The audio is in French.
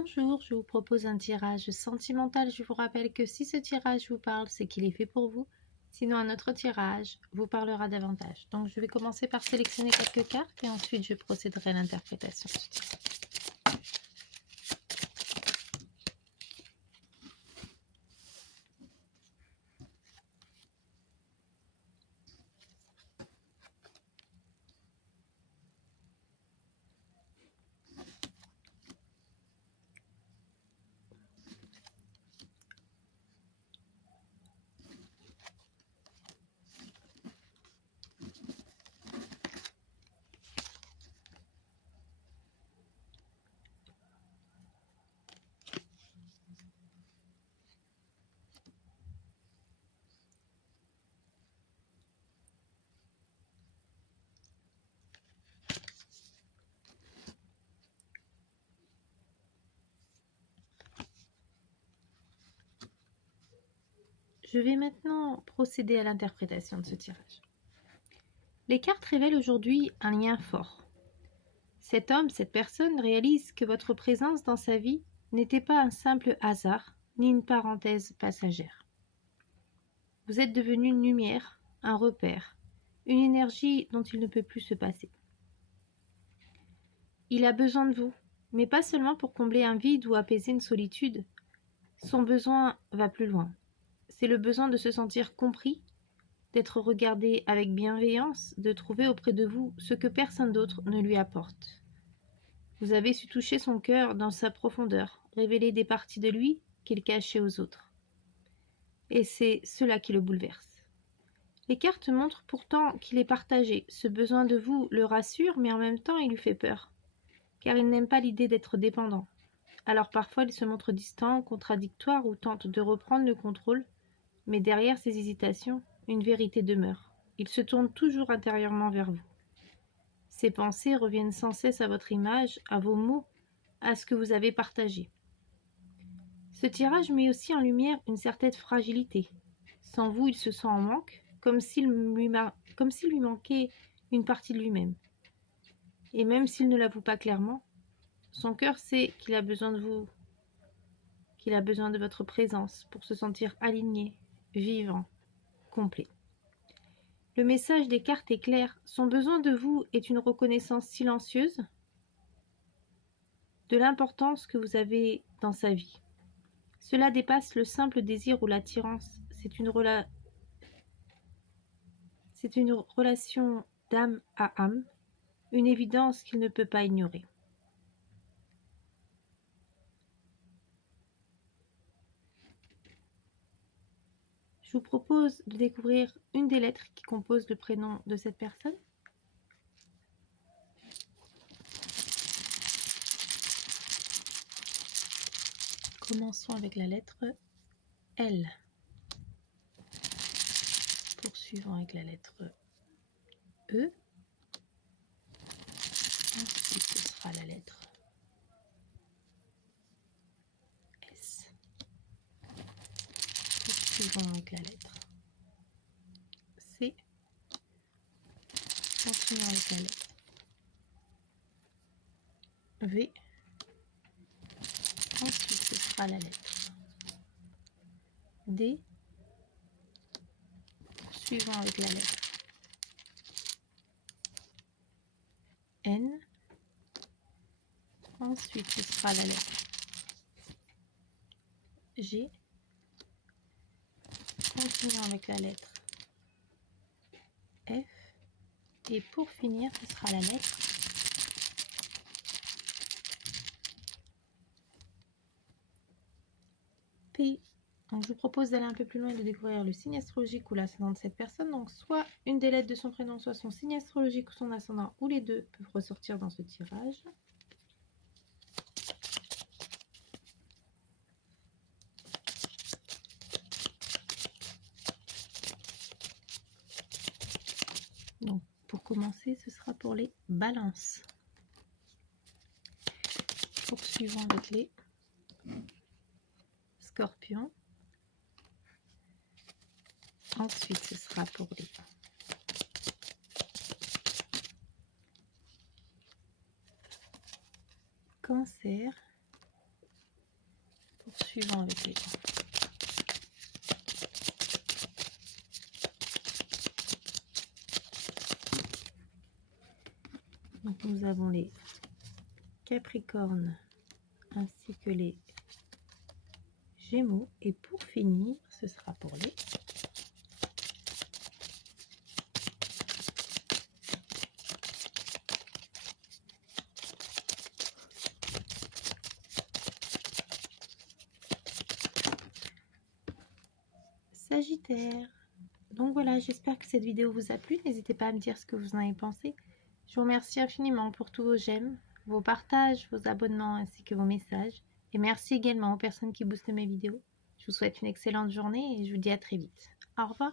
Bonjour, je vous propose un tirage sentimental. Je vous rappelle que si ce tirage vous parle, c'est qu'il est fait pour vous. Sinon, un autre tirage vous parlera davantage. Donc, je vais commencer par sélectionner quelques cartes et ensuite je procéderai à l'interprétation de ce tirage. Je vais maintenant procéder à l'interprétation de ce tirage. Les cartes révèlent aujourd'hui un lien fort. Cet homme, cette personne réalise que votre présence dans sa vie n'était pas un simple hasard, ni une parenthèse passagère. Vous êtes devenu une lumière, un repère, une énergie dont il ne peut plus se passer. Il a besoin de vous, mais pas seulement pour combler un vide ou apaiser une solitude. Son besoin va plus loin. C'est le besoin de se sentir compris, d'être regardé avec bienveillance, de trouver auprès de vous ce que personne d'autre ne lui apporte. Vous avez su toucher son cœur dans sa profondeur, révéler des parties de lui qu'il cachait aux autres. Et c'est cela qui le bouleverse. Les cartes montrent pourtant qu'il est partagé. Ce besoin de vous le rassure, mais en même temps il lui fait peur, car il n'aime pas l'idée d'être dépendant. Alors parfois il se montre distant, contradictoire ou tente de reprendre le contrôle, mais derrière ces hésitations, une vérité demeure. Il se tourne toujours intérieurement vers vous. Ses pensées reviennent sans cesse à votre image, à vos mots, à ce que vous avez partagé. Ce tirage met aussi en lumière une certaine fragilité. Sans vous, il se sent en manque, comme s'il lui manquait une partie de lui-même. Et même s'il ne l'avoue pas clairement, son cœur sait qu'il a besoin de vous, qu'il a besoin de votre présence pour se sentir aligné, vivant, complet. Le message des cartes est clair. Son besoin de vous est une reconnaissance silencieuse de l'importance que vous avez dans sa vie. Cela dépasse le simple désir ou l'attirance. C'est une relation d'âme à âme, une évidence qu'il ne peut pas ignorer. Je vous propose de découvrir une des lettres qui composent le prénom de cette personne. Commençons avec la lettre L. Poursuivons avec la lettre E. Ensuite, ce sera la lettre S. Poursuivons avec la lettre C. Continuons avec la lettre V. Ensuite, ce sera la lettre D. Poursuivons avec la lettre N. Ensuite, ce sera la lettre G. Continuons avec la lettre F. Et pour finir, ce sera la lettre P. Donc, je vous propose d'aller un peu plus loin et de découvrir le signe astrologique ou l'ascendant de cette personne. Donc, soit une des lettres de son prénom, soit son signe astrologique ou son ascendant, ou les deux peuvent ressortir dans ce tirage. Donc, pour commencer, ce sera pour les balances. Poursuivons avec les scorpions. Ensuite, ce sera pour les cancers. poursuivons avec les points. Donc nous avons les Capricornes ainsi que les Gémeaux. Et pour finir, ce sera pour les Sagittaire. Donc voilà, j'espère que cette vidéo vous a plu. N'hésitez pas à me dire ce que vous en avez pensé. Je vous remercie infiniment pour tous vos j'aime, vos partages, vos abonnements ainsi que vos messages. Et merci également aux personnes qui boostent mes vidéos. Je vous souhaite une excellente journée et je vous dis à très vite. Au revoir.